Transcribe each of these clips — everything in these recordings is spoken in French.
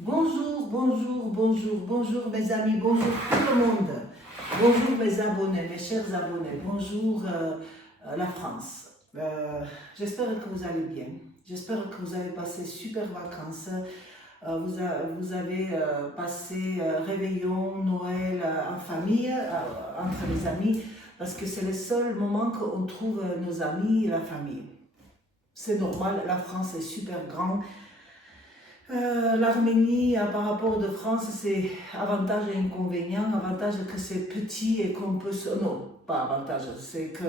Bonjour mes amis, bonjour tout le monde. Bonjour mes abonnés, mes chers abonnés, bonjour la France. J'espère que vous allez bien, j'espère que vous avez passé super vacances. Vous avez passé réveillon, Noël en famille, entre les amis, parce que c'est le seul moment qu'on trouve nos amis et la famille. C'est normal, la France est super grande. L'Arménie, par rapport de France, c'est avantage et inconvénient. Avantage que c'est petit et qu'on peut se... Non, pas avantage, c'est que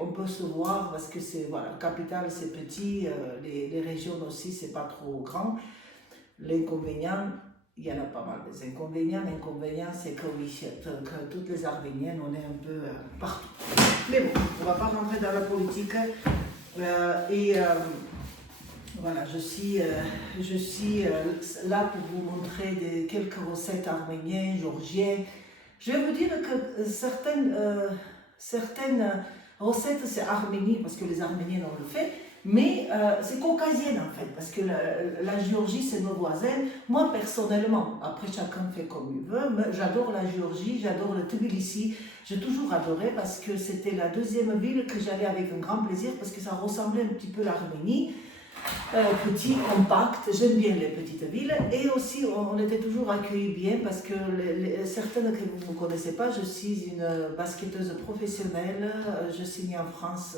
on peut se voir parce que c'est, voilà, la capitale c'est petit, les régions aussi c'est pas trop grand. L'inconvénient, il y en a pas mal des inconvénients. L'inconvénient c'est que oui, que toutes les Arméniennes, on est un peu partout. Mais bon, on va pas rentrer dans la politique. Voilà, je suis là pour vous montrer quelques recettes arméniennes, georgiennes. Je vais vous dire que certaines recettes, c'est arménien, parce que les Arméniens ont le fait, mais c'est caucasienne en fait, parce que la Géorgie, c'est nos voisins. Moi, personnellement, après chacun fait comme il veut, mais j'adore la Géorgie, j'adore le Tbilissi. J'ai toujours adoré parce que c'était la deuxième ville que j'allais avec un grand plaisir, parce que ça ressemblait un petit peu à l'Arménie. Petit, compact, j'aime bien les petites villes, et aussi on était toujours accueillis bien parce que certaines que vous ne connaissez pas, je suis une basketteuse professionnelle, je signe en France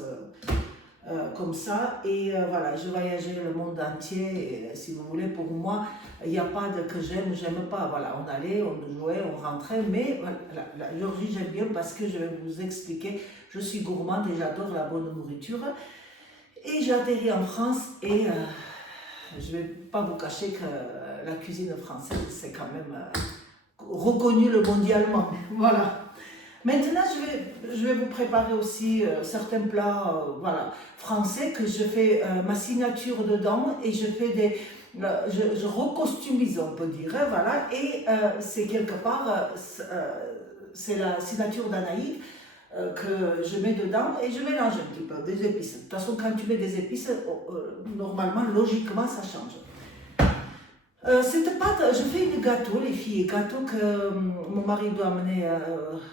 comme ça, et voilà, je voyageais le monde entier, et, si vous voulez, pour moi, il n'y a pas de que j'aime ou j'aime pas, voilà, on allait, on jouait, on rentrait, mais voilà, la Géorgie j'aime bien parce que je vais vous expliquer, je suis gourmande et j'adore la bonne nourriture. Et j'ai atterri en France et je ne vais pas vous cacher que la cuisine française, c'est quand même reconnu mondialement. Voilà. Maintenant, je vais vous préparer aussi certains plats voilà, français que je fais ma signature dedans et je fais je recostumise, on peut dire. Hein, voilà. Et c'est quelque part, c'est la signature d'Anaïd. Que je mets dedans et je mélange un petit peu des épices. De toute façon, quand tu mets des épices, normalement, logiquement, ça change. Cette pâte, je fais une gâteau, les filles, gâteau que mon mari doit amener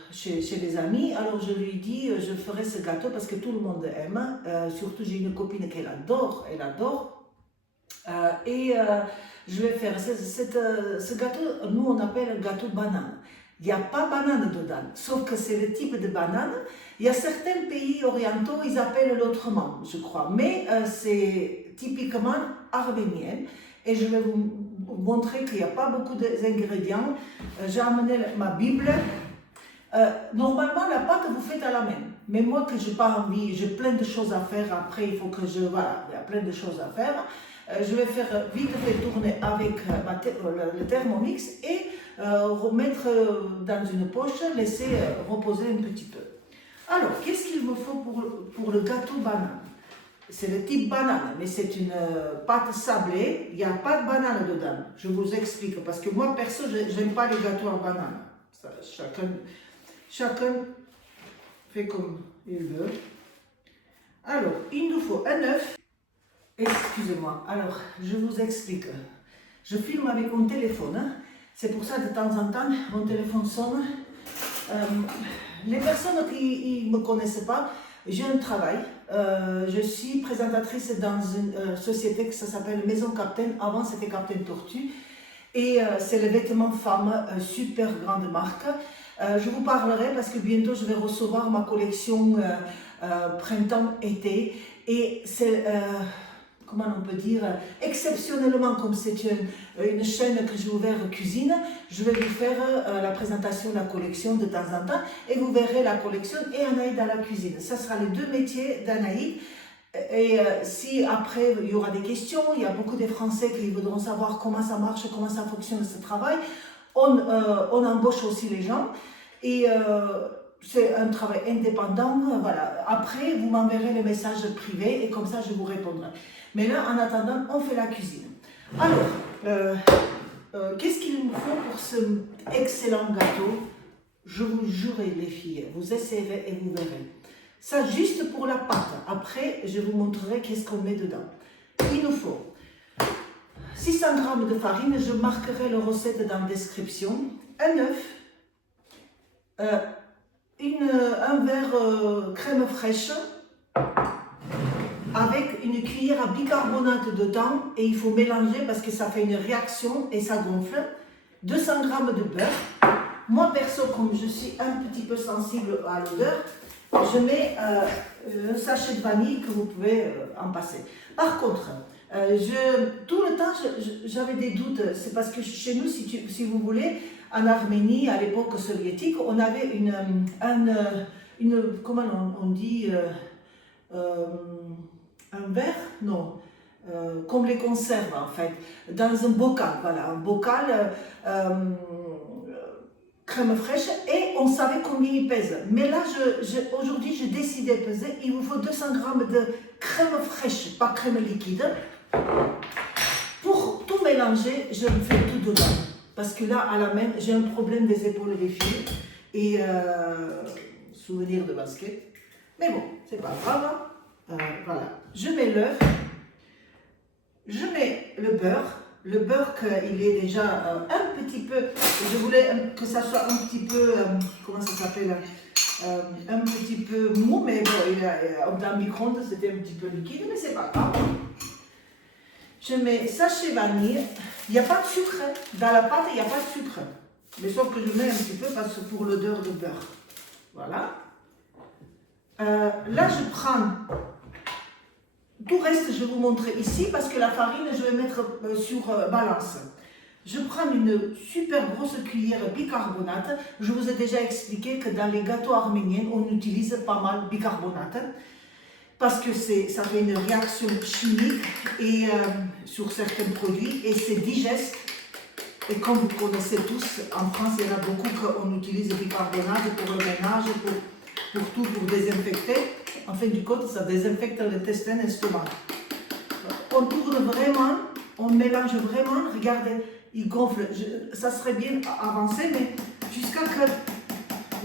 chez les amis. Alors je lui dis, je ferai ce gâteau parce que tout le monde aime. Surtout, j'ai une copine qu'elle adore, elle adore. Je vais faire ce gâteau, nous on appelle gâteau banane. Il n'y a pas banane dedans, sauf que c'est le type de banane. Il y a certains pays orientaux, ils appellent l'autrement, je crois. Mais c'est typiquement arménien. Et je vais vous montrer qu'il n'y a pas beaucoup d'ingrédients. J'ai amené ma Bible. Normalement, la pâte, vous faites à la main. Mais moi, que je n'ai pas envie, j'ai plein de choses à faire. Après, il faut que voilà, il y a plein de choses à faire. Je vais faire vite fait tourner avec le Thermomix et remettre dans une poche, laisser reposer un petit peu. Alors, qu'est-ce qu'il me faut pour le gâteau banane? C'est le type banane, mais c'est une pâte sablée, il n'y a pas de banane dedans. Je vous explique, parce que moi, perso, je n'aime pas les gâteaux en banane. Ça, chacun fait comme il veut. Alors, il nous faut un œuf. Excusez-moi, alors je vous explique. Je filme avec mon téléphone, hein. C'est pour ça de temps en temps mon téléphone sonne. Les personnes qui ne me connaissent pas, j'ai un travail. Je suis présentatrice dans une société qui s'appelle Maison Captain. Avant c'était Captain Tortue. Et c'est le vêtement femme, super grande marque. Je vous parlerai parce que bientôt je vais recevoir ma collection printemps-été. Et c'est... comment on peut dire, exceptionnellement, comme c'est une chaîne que j'ai ouverte cuisine, je vais vous faire la présentation de la collection de temps en temps et vous verrez la collection et Anaïd à la cuisine. Ça sera les deux métiers d'Anaïd. Et si après il y aura des questions, il y a beaucoup de Français qui voudront savoir comment ça marche, comment ça fonctionne ce travail, on embauche aussi les gens. Et c'est un travail indépendant, voilà. Après, vous m'enverrez le message privé et comme ça, je vous répondrai. Mais là, en attendant, on fait la cuisine. Alors, qu'est-ce qu'il nous faut pour ce excellent gâteau? Je vous jure, les filles, vous essayerez et vous verrez. Ça, juste pour la pâte. Après, je vous montrerai qu'est-ce qu'on met dedans. Il nous faut 600 g de farine, je marquerai la recette dans la description. Un œuf, un verre crème fraîche avec une cuillère à bicarbonate dedans et il faut mélanger parce que ça fait une réaction et ça gonfle. 200 g de beurre. Moi perso, comme je suis un petit peu sensible à l'odeur, je mets un sachet de vanille que vous pouvez en passer. Par contre, tout le temps j'avais des doutes, c'est parce que chez nous, si vous voulez, en Arménie, à l'époque soviétique, on avait comment on dit, un verre, non, comme les conserves en fait, dans un bocal, voilà, un bocal crème fraîche et on savait combien il pèse. Mais là, aujourd'hui, j'ai décidé de peser, il vous faut 200 g de crème fraîche, pas crème liquide. Pour tout mélanger, je me fais tout dedans. Parce que là, à la main, j'ai un problème des épaules et des filles. Et souvenir de basket. Mais bon, c'est pas grave. Voilà. Je mets l'œuf. Je mets le beurre. Le beurre, il est déjà un petit peu. Je voulais que ça soit un petit peu. Comment ça s'appelle, un petit peu mou, mais bon, dans le micro-ondes, c'était un petit peu liquide, mais c'est pas grave. Je mets sachet vanille. Il n'y a pas de sucre. Dans la pâte, il n'y a pas de sucre. Mais sauf que je mets un petit peu parce que pour l'odeur de beurre. Voilà. Là, je prends. Tout reste, je vais vous montrer ici parce que la farine, je vais mettre sur balance. Je prends une super grosse cuillère bicarbonate. Je vous ai déjà expliqué que dans les gâteaux arméniens, on utilise pas mal bicarbonate parce que ça fait une réaction chimique et, sur certains produits et c'est digeste. Et comme vous connaissez tous, en France, il y en a beaucoup qu'on utilise le bicarbonate pour le ménage, pour tout, pour désinfecter. En fin du compte, ça désinfecte l'intestin et l'estomac. On tourne vraiment, on mélange vraiment. Regardez, il gonfle. Ça serait bien avancé, mais jusqu'à que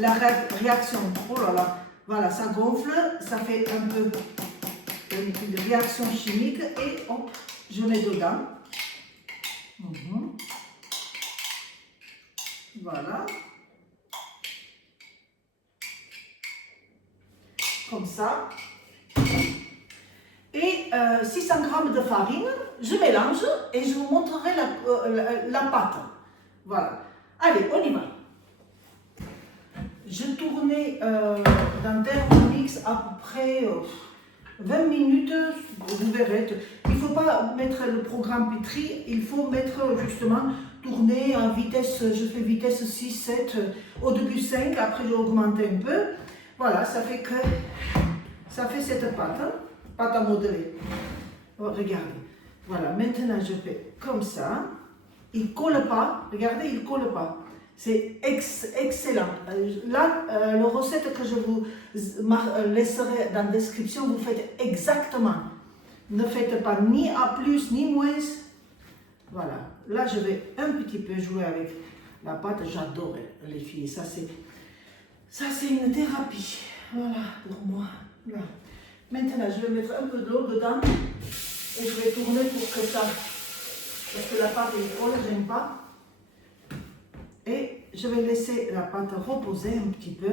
la réaction, oh là là, voilà, ça gonfle, ça fait un peu une réaction chimique et hop, je mets dedans. Voilà. Comme ça. Et 600 g de farine, je mélange et je vous montrerai la pâte. Voilà. Allez, on y va. Je tournais dans Thermomix à peu près 20 minutes, vous verrez. Il ne faut pas mettre le programme Petri, il faut mettre justement, tourner en vitesse, je fais vitesse 6, 7, au début 5, après j'ai augmenté un peu. Voilà, ça fait cette pâte, pâte à modeler. Oh, regardez, voilà, maintenant je fais comme ça. Il ne colle pas, regardez, il ne colle pas. C'est excellent. Là, la recette que je vous laisserai dans la description, vous faites exactement. Ne faites pas ni à plus ni moins. Voilà. Là, je vais un petit peu jouer avec la pâte. J'adore les filles. Ça, c'est une thérapie. Voilà, pour moi. Là. Maintenant, je vais mettre un peu d'eau dedans et je vais tourner pour que ça... Parce que la pâte est colle, j'aime pas. Et je vais laisser la pâte reposer un petit peu.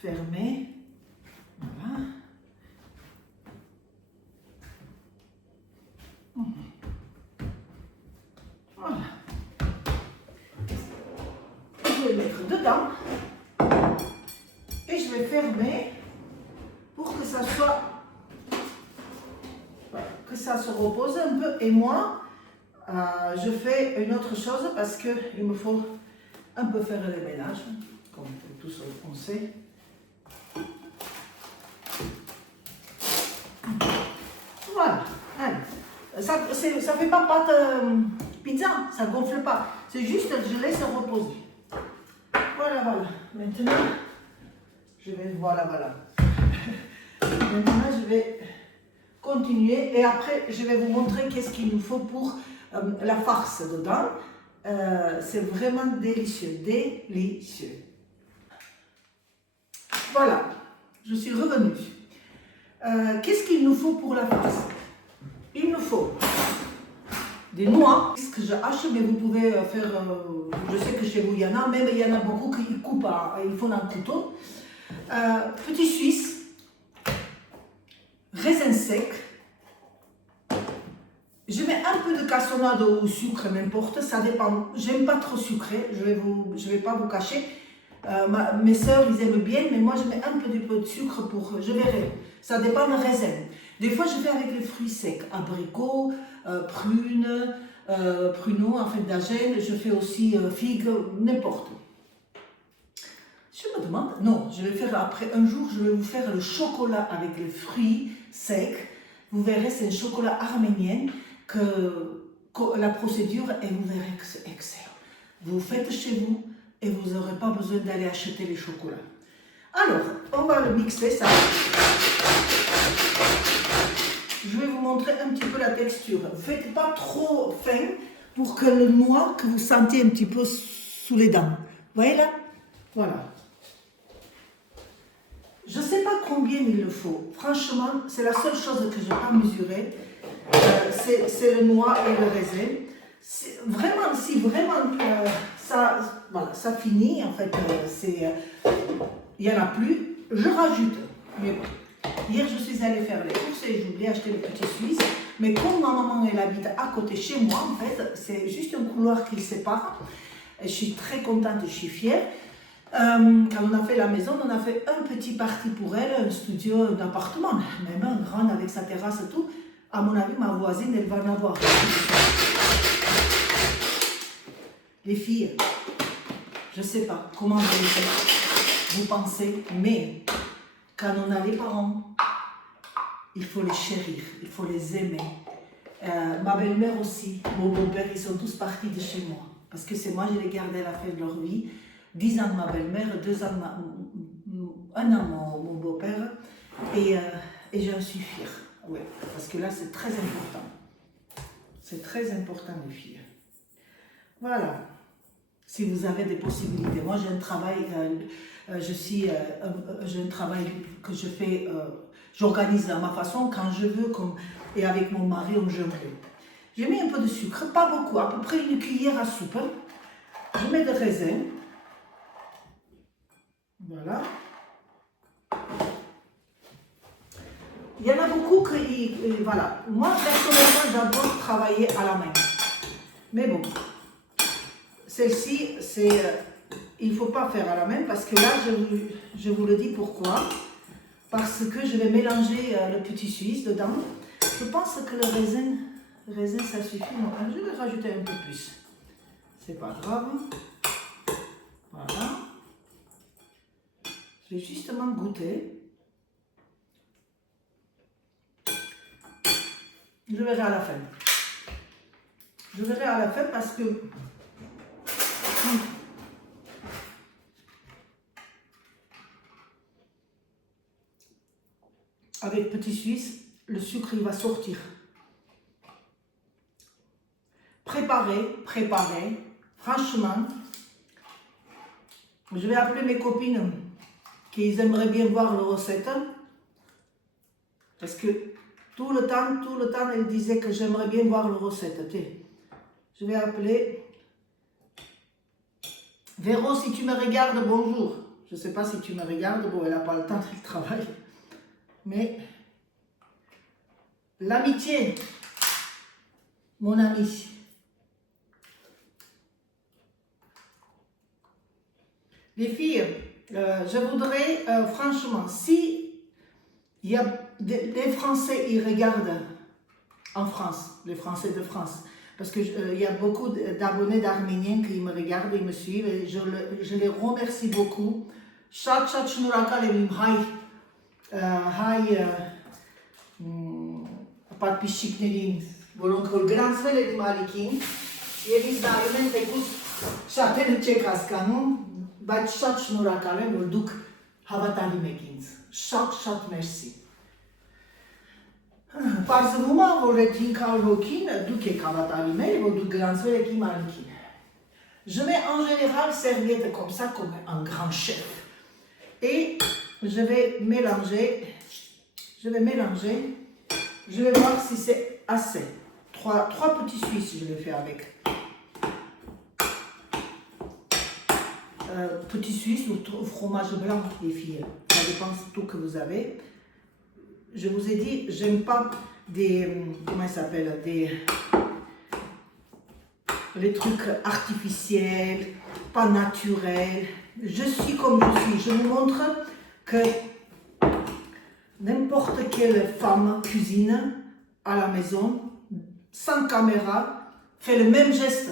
Fermer. Voilà. Voilà. Je vais mettre dedans. Et je vais fermer pour que ça soit... que ça se repose un peu. Et moi, je fais une autre chose parce qu'il me faut un peu faire le ménage, comme tous on sait. Voilà. Allez. Ça ne fait pas pâte pizza, ça ne gonfle pas. C'est juste que je laisse reposer. Voilà, voilà. Maintenant, je vais... Voilà, voilà. Maintenant, je vais continuer et après, je vais vous montrer qu'est-ce qu'il nous faut pour la farce dedans. C'est vraiment délicieux, délicieux. Voilà, je suis revenue. Qu'est-ce qu'il nous faut pour la farce? Il nous faut des noix, ce que j'achète, mais vous pouvez faire, je sais que chez vous il y en a, même il y en a beaucoup qui coupent, ils font un couteau. Petit suisse, raisin sec. Je mets un peu de cassonade ou sucre, n'importe, ça dépend. J'aime pas trop sucré, je vais pas vous cacher. Mes soeurs, ils aiment bien, mais moi je mets un peu de sucre pour, je verrai. Ça dépend du raisin. Des fois je fais avec les fruits secs, abricots, prunes, pruneaux, en fait d'agène. Je fais aussi figues, n'importe. Je me demande, non, je vais faire après un jour, je vais vous faire le chocolat avec les fruits secs. Vous verrez, c'est un chocolat arménien que la procédure, et vous verrez que c'est excellent. Vous faites chez vous et vous n'aurez pas besoin d'aller acheter les chocolats. Alors, on va le mixer, ça. Je vais vous montrer un petit peu la texture. Faites pas trop fin pour que le noix, que vous sentiez un petit peu sous les dents. Vous voyez là? Voilà. Je ne sais pas combien il le faut. Franchement, c'est la seule chose que je n'ai pas mesurée. C'est le noix et le raisin. Vraiment, si vraiment voilà, ça finit, en fait, il n'y en a plus, je rajoute. Mais hier, je suis allée faire les courses et j'ai oublié d'acheter le petit Suisse. Mais comme ma maman, elle habite à côté chez moi, en fait, c'est juste un couloir qui le sépare. Je suis très contente, je suis fière. Quand on a fait la maison, on a fait un petit parti pour elle, un studio d'appartement, même un grand avec sa terrasse et tout. À mon avis, ma voisine, elle va en avoir. Les filles, je ne sais pas comment vous pensez, mais quand on a les parents, il faut les chérir, il faut les aimer. Ma belle-mère aussi, mon beau-père, ils sont tous partis de chez moi. Parce que c'est moi, je les gardé à la fin de leur vie. 10 ans de ma belle-mère, 2 ans, 1 an mon beau-père, et j'en suis fière. Ouais, parce que là, c'est très important. C'est très important, les filles. Voilà. Si vous avez des possibilités. Moi, j'ai un travail, j'ai un travail que je fais, j'organise à ma façon, quand je veux, et avec mon mari, on jongle. J'ai mis un peu de sucre, pas beaucoup, à peu près une cuillère à soupe. Je mets de raisin. Voilà. Il y en a beaucoup qui, voilà. Moi, personnellement, j'adore travailler à la main. Mais bon, celle-ci, il ne faut pas faire à la main parce que là, je vous le dis pourquoi. Parce que je vais mélanger le petit suisse dedans. Je pense que le raisin, ça suffit. Non, je vais rajouter un peu plus. C'est pas grave. Voilà. Je vais justement goûter. Je verrai à la fin. Je verrai à la fin parce que avec petit suisse, le sucre il va sortir. Préparez. Franchement, je vais appeler mes copines qui aimeraient bien voir la recette. Parce que tout le temps, elles disaient que j'aimerais bien voir la recette. Je vais appeler. Véro, si tu me regardes, bonjour. Je ne sais pas si tu me regardes, bon, elle n'a pas le temps, elle travaille. Mais l'amitié, mon ami. Les filles, je voudrais, franchement, si il y a des Français, ils regardent en France, les Français de France, parce qu'il y a beaucoup d'abonnés d'Arméniens qui me regardent et me suivent, et je les remercie beaucoup. Շատ շնորհակալ եմ իմ հայ պատպիսչիկներին, որոնք որ գրանցվել են իմ ալիքին, եւ ինձ նայում են, թեկուզ շատերը չեք հասկանում, բայց շատ շնորհակալ եմ, որ դուք հավատալի եք ինձ, շատ մերսի։ Պարզվում է, որ այդ 500 հոգին դուք եք հավատալի մեր, որ դուք գրանցվել եք իմ ալիքին։ Je mets en général serviette comme ça, comme un grand chef. Et je vais mélanger, je vais voir si c'est assez. trois petits Suisses, je les fais avec. Petit Suisse ou fromage blanc, les filles. Ça dépend de tout que vous avez. Je vous ai dit, j'aime pas des, comment ça s'appelle, les trucs artificiels, pas naturels. Je suis comme je suis. Je vous montre que n'importe quelle femme cuisine à la maison, sans caméra, fait le même geste.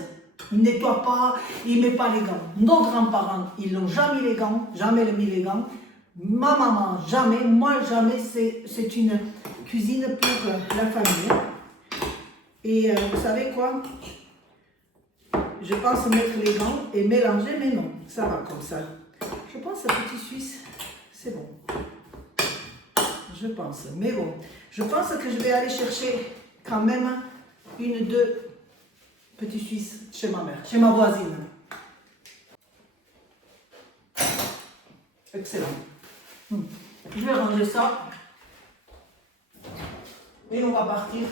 Il ne nettoie pas, il ne met pas les gants. Nos grands-parents, ils n'ont jamais mis les gants, jamais mis les gants. Ma maman, jamais. Moi, jamais. C'est une cuisine pour la famille. Et vous savez quoi? Je pense mettre les gants et mélanger, mais non, ça va comme ça. Je pense à petit Suisse, c'est bon. Je pense, mais bon. Je pense que je vais aller chercher quand même une, deux petits Suisses chez ma mère, chez ma voisine. Excellent. Je vais ranger ça. Et on va partir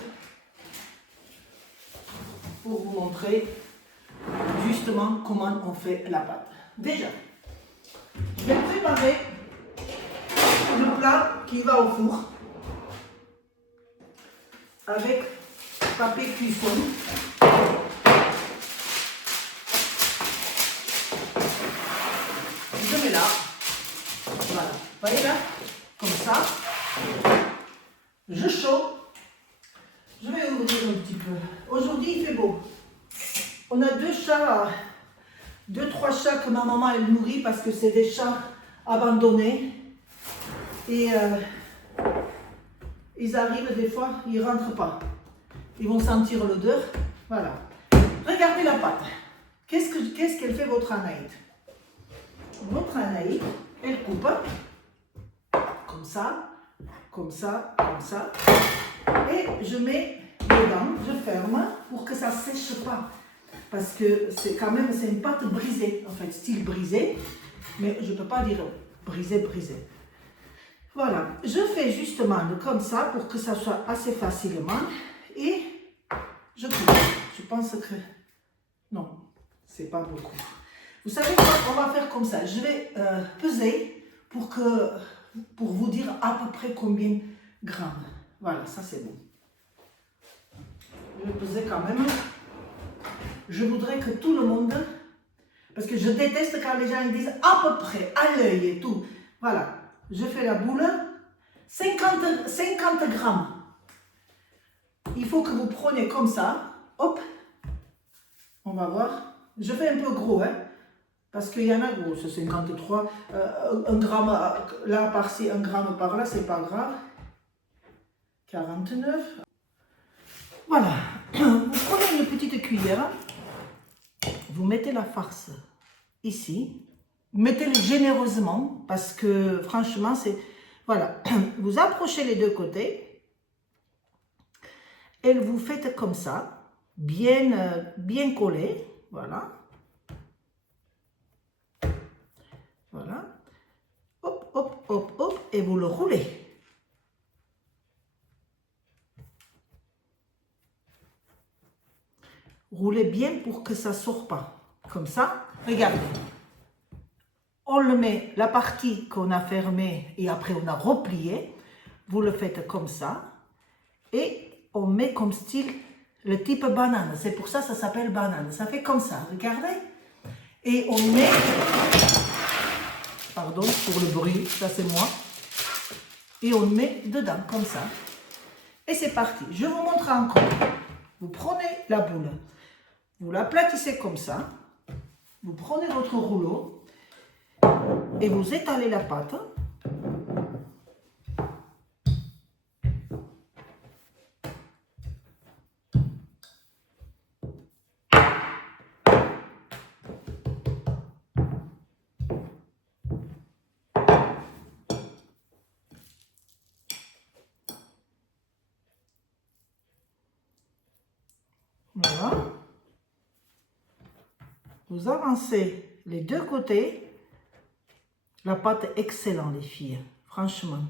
pour vous montrer justement comment on fait la pâte. Déjà, je vais préparer le plat qui va au four avec papier cuisson. Je mets là, voilà, vous voyez là, comme ça. Je chauffe. Je vais ouvrir un petit peu. Aujourd'hui il fait beau. On a deux chats, trois chats que ma maman elle nourrit parce que c'est des chats abandonnés. Et ils arrivent des fois, ils ne rentrent pas. Ils vont sentir l'odeur. Voilà. Regardez la pâte. Qu'est-ce qu'elle fait votre Anaïd? Votre Anaïd, elle coupe comme ça, comme ça, comme ça. Et je mets dedans, je ferme pour que ça ne sèche pas. Parce que c'est quand même, c'est une pâte brisée, en fait, style brisé. Mais je ne peux pas dire brisé, brisé. Voilà, je fais justement comme ça pour que ça soit assez facilement. Et je coupe. Je pense que... Non, c'est pas beaucoup. Vous savez quoi? On va faire comme ça. Je vais peser pour vous dire à peu près combien grammes. Voilà, ça c'est bon. Je vais peser quand même. Je voudrais que tout le monde, parce que je déteste quand les gens ils disent à peu près, à l'œil et tout. Voilà, je fais la boule, 50 grammes. Il faut que vous preniez comme ça, hop, on va voir. Je fais un peu gros, hein, parce qu'il y en a gros, c'est 53, 1 gramme là par-ci, 1 gramme par-là, c'est pas grave. 49. Voilà, vous prenez une petite cuillère. Vous mettez la farce ici, mettez-le généreusement parce que franchement c'est, voilà, vous approchez les deux côtés et vous faites comme ça, bien collé, voilà, voilà, hop, hop, hop, hop, et vous le roulez. Roulez bien pour que ça ne sorte pas. Comme ça, regardez. On le met, la partie qu'on a fermée et après on a replié. Vous le faites comme ça. Et on met comme style le type banane. C'est pour ça que ça s'appelle banane. Ça fait comme ça, regardez. Et on met... Pardon pour le bruit, ça c'est moi. Et on met dedans, comme ça. Et c'est parti. Je vous montre encore. Vous prenez la boule. Vous l'aplatissez comme ça, vous prenez votre rouleau et vous étalez la pâte. Voilà. Vous avancez les deux côtés. La pâte est excellente, les filles, franchement.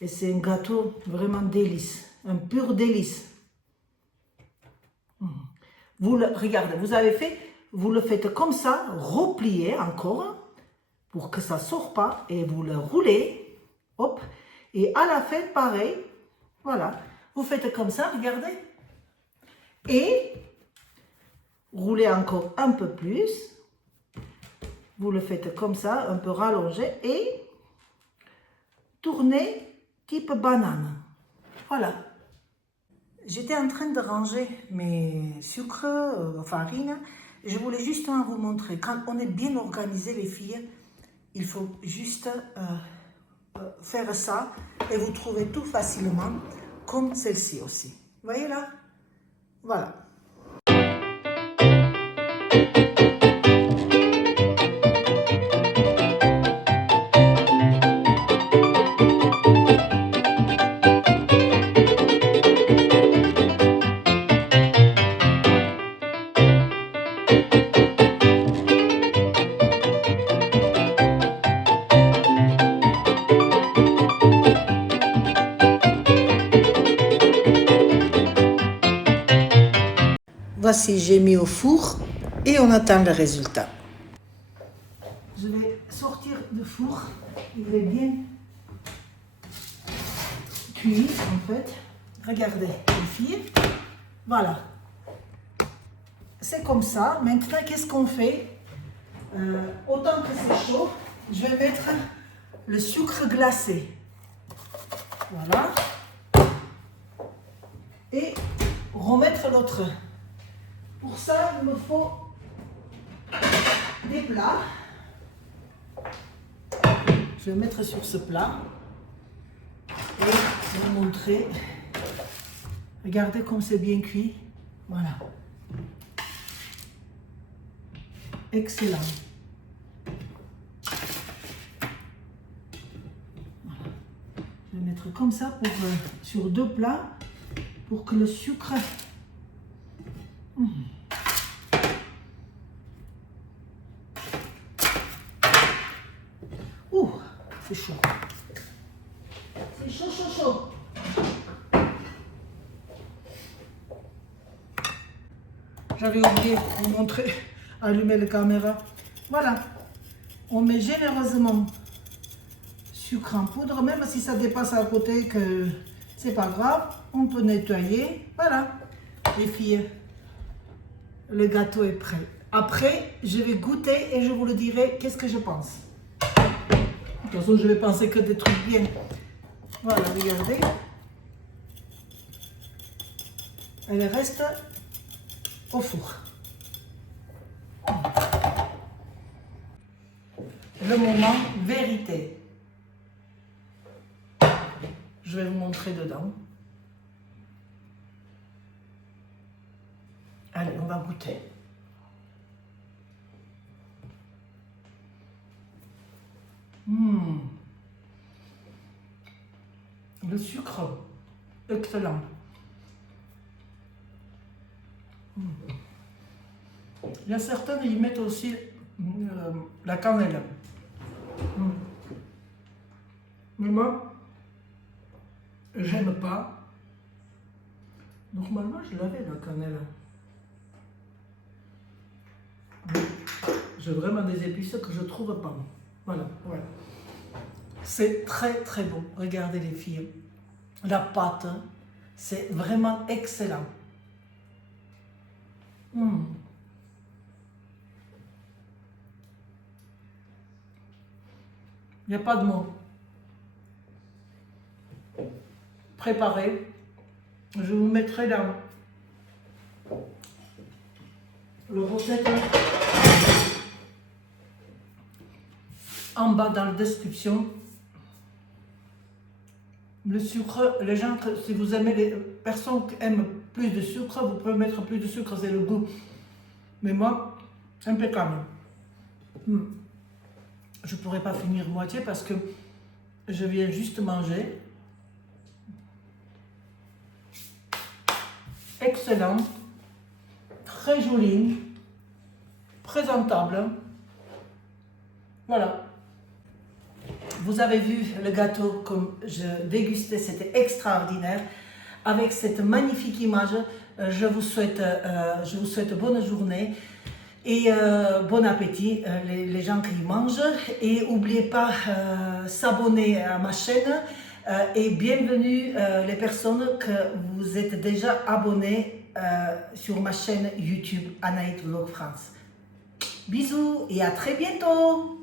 Et c'est un gâteau vraiment délice, un pur délice. Regardez, vous avez fait, vous le faites comme ça, repliez encore, pour que ça ne sorte pas, et vous le roulez, hop, et à la fin, pareil, voilà, vous faites comme ça, regardez, et roulez encore un peu plus, vous le faites comme ça, un peu rallongé, et tournez type banane, voilà. J'étais en train de ranger mes sucres, farine. Je voulais justement vous montrer, quand on est bien organisé les filles, il faut juste faire ça et vous trouvez tout facilement, comme celle-ci aussi. Vous voyez là? Voilà. Voici, j'ai mis au four et on attend le résultat. Je vais sortir du four. Il est bien cuit en fait. Regardez les filles. Voilà. C'est comme ça. Maintenant, qu'est-ce qu'on fait? Autant que c'est chaud, je vais mettre le sucre glacé. Voilà. Et remettre l'autre. Pour ça, il me faut des plats. Je vais mettre sur ce plat et vous montrer. Regardez comme c'est bien cuit. Voilà. Excellent. Voilà. Je vais mettre comme ça pour, sur deux plats pour que le sucre... Ouh, c'est chaud. C'est chaud, chaud, chaud. J'avais oublié de vous montrer, allumer la caméra. Voilà. On met généreusement sucre en poudre, même si ça dépasse à côté, que c'est pas grave. On peut nettoyer. Voilà, les filles. Le gâteau est prêt. Après, je vais goûter et je vous le dirai qu'est-ce que je pense. De toute façon, je vais penser que des trucs bien. Voilà, regardez. Elle reste au four. Le moment vérité. Je vais vous montrer dedans. Allez, on va goûter. Le sucre, excellent. Il y a certains qui mettent aussi la cannelle. Mais moi, j'aime pas. Normalement, je l'avais la cannelle. J'ai vraiment des épices que je trouve pas. Voilà, voilà. C'est très très bon. Regardez les filles. La pâte, c'est vraiment excellent. Il n'y a pas de mots. Préparez. Je vous mettrai là le recette en bas dans la description. Le sucre, les gens, si vous aimez, les personnes qui aiment plus de sucre, vous pouvez mettre plus de sucre, c'est le goût. Mais moi, impeccable. Je ne pourrais pas finir moitié parce que je viens juste manger. Excellent, très joli, présentable. Voilà. Vous avez vu le gâteau comme je dégustais, c'était extraordinaire. Avec cette magnifique image, Je vous souhaite bonne journée et bon appétit les gens qui mangent. Et n'oubliez pas s'abonner à ma chaîne et bienvenue les personnes que vous êtes déjà abonnées sur ma chaîne YouTube Anaït Vlog France. Bisous et à très bientôt!